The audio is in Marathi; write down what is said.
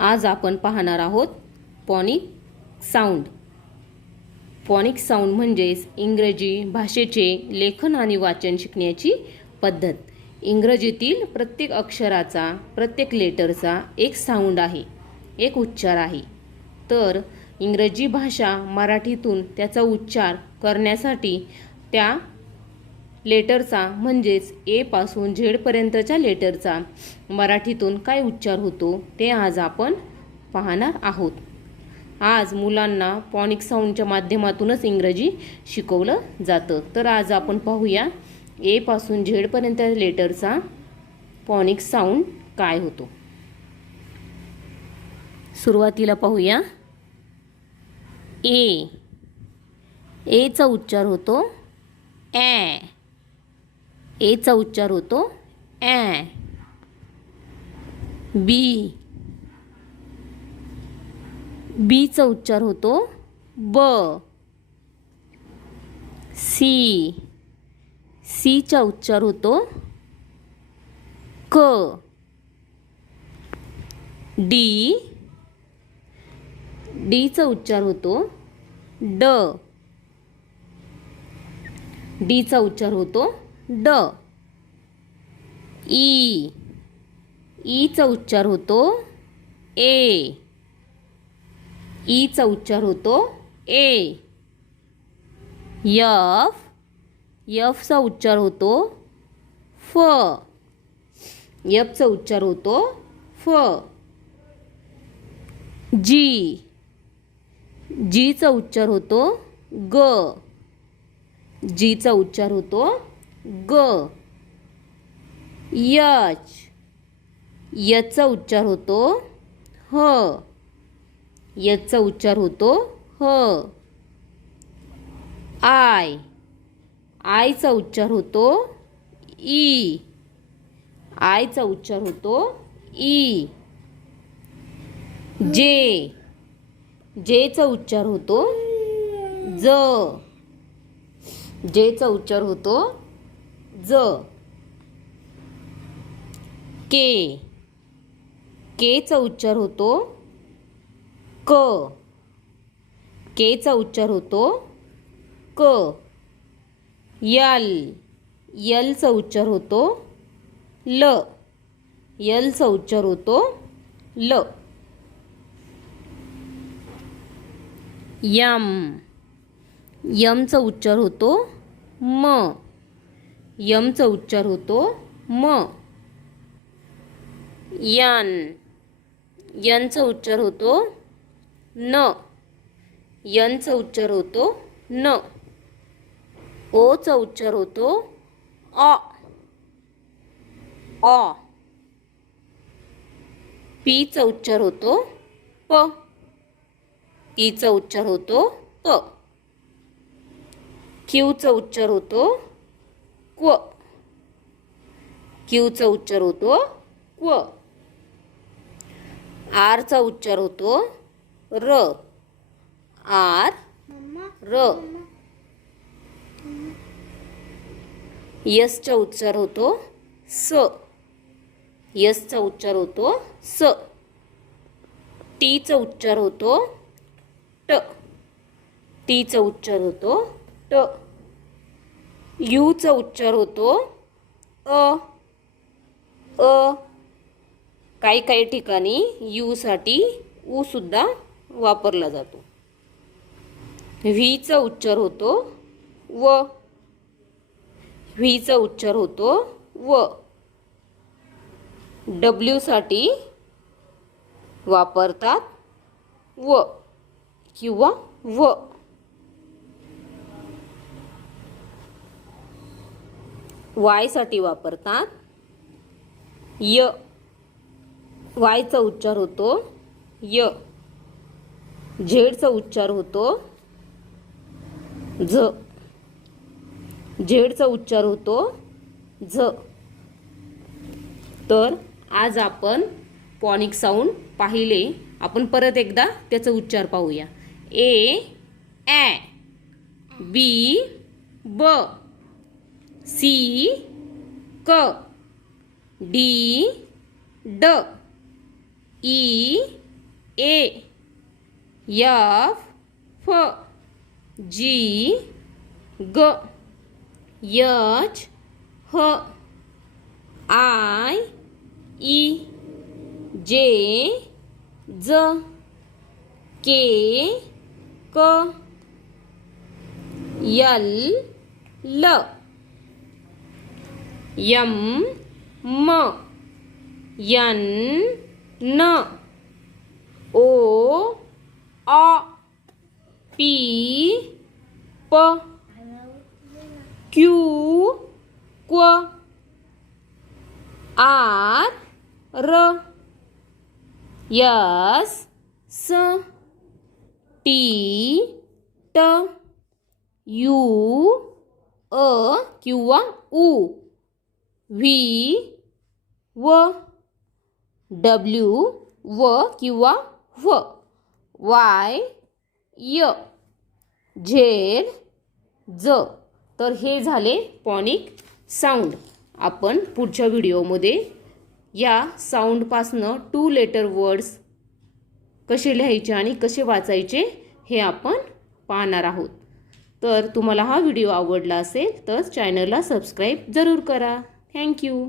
आज आपण पाहणार आहोत फॉनिक साऊंड. फॉनिक साऊंड म्हणजेच इंग्रजी भाषेचे लेखन आणि वाचन शिकण्याची पद्धत. इंग्रजीतील प्रत्येक अक्षराचा, प्रत्येक लेटरचा एक साऊंड आहे, एक उच्चार आहे. तर इंग्रजी भाषा मराठीतून त्याचा उच्चार करण्यासाठी त्या लेटरचा म्हणजेच ए पासून झेड पर्यंतच्या लेटरचा मराठीतून काय उच्चार होतो ते आज आपण पाहणार आहोत. आज मुलांना फॉनिक साऊंडच्या माध्यमातूनच इंग्रजी शिकवलं जातं. तर आज आपण पाहूया ए पासून झेड पर्यंत लेटरचा फॉनिक साऊंड काय होतो. सुरुवातीला पाहूया ए. एचा उच्चार होतो ए. एचा उच्चार होतो ए. बी. बीचा उच्चार होतो ब. सी. सीचा उच्चार होतो क. डी. डीचा उच्चार होतो ड. डीचा उच्चार होतो ड. ई. ईचा उच्चार होतो ए. ईचा उच्चार होतो ए. यफ. यफचा उच्चार होतो फ. यफचा उच्चार होतो फ. जी. जीचा उच्चार होतो ग. जीचा उच्चार होतो ग. यच. यचा उच्चार होतो ह. यचा उच्चार होतो ह. आय. आयचा उच्चार होतो ई. आयचा उच्चार होतो ई. जे. जेचा उच्चार होतो ज. जेचा उच्चार होतो ज. के. केचा उच्चार होतो क. केचा उच्चार होतो क. यल. यलचा उच्चार होतो ल. यलचा उच्चार होतो ल. यम. यमचा उच्चार होतो म. यमचा उच्चार होतो म. यन. यनचा उच्चार होतो न. यनचा उच्चार होतो न. ओचा उच्चार होतो अ. अ. पीचा उच्चार होतो प. ईचा उच्चार होतो प. क्यूचा उच्चार होतो क्व. क्यूचा उच्चार होतो क्व. आरचा उच्चार होतो र. आर र. यसचा उच्चार होतो स. यसचा उच्चार होतो स. टीचा उच्चार होतो ट. टीचा उच्चार होतो ट. यूचा उच्चार होतो अ. अ. काही ठिकाणी यू साठी ऊ सुद्धा वापरला जातो. व्हीचा उच्चार होतो व. व्हीचा उच्चार होतो व. डब्ल्यू साठी वापरतात व किंवा व. वाय साठी वापरतात य. वायचा उच्चार होतो य. झेडचा उच्चार होतो झ. झेडचा उच्चार होतो झ. तर आज आपण फॉनिक साऊंड पाहिले. आपण परत एकदा त्याचा उच्चार पाहूया. ए ॲ. बी ब. सी क. डी ड. ई ए एफ फ जी ग एच ह आय ई जे ज के क यल ल यम म यन न ओ आ पी प क्यू क्व आर र यस स टी ट यू अ किंवा उ व्ही व डब्ल्यू व किंवा व्ह वाय य झेड ज. तर हे झाले फॉनिक साऊंड. आपण पुढच्या व्हिडिओमध्ये या साऊंडपासनं 2 लेटर वर्ड्स कसे लिहायचे आणि कसे वाचायचे हे आपण पाहणार आहोत. तर तुम्हाला हा व्हिडिओ आवडला असेल तर चॅनलला सबस्क्राईब जरूर करा. थँक्यू.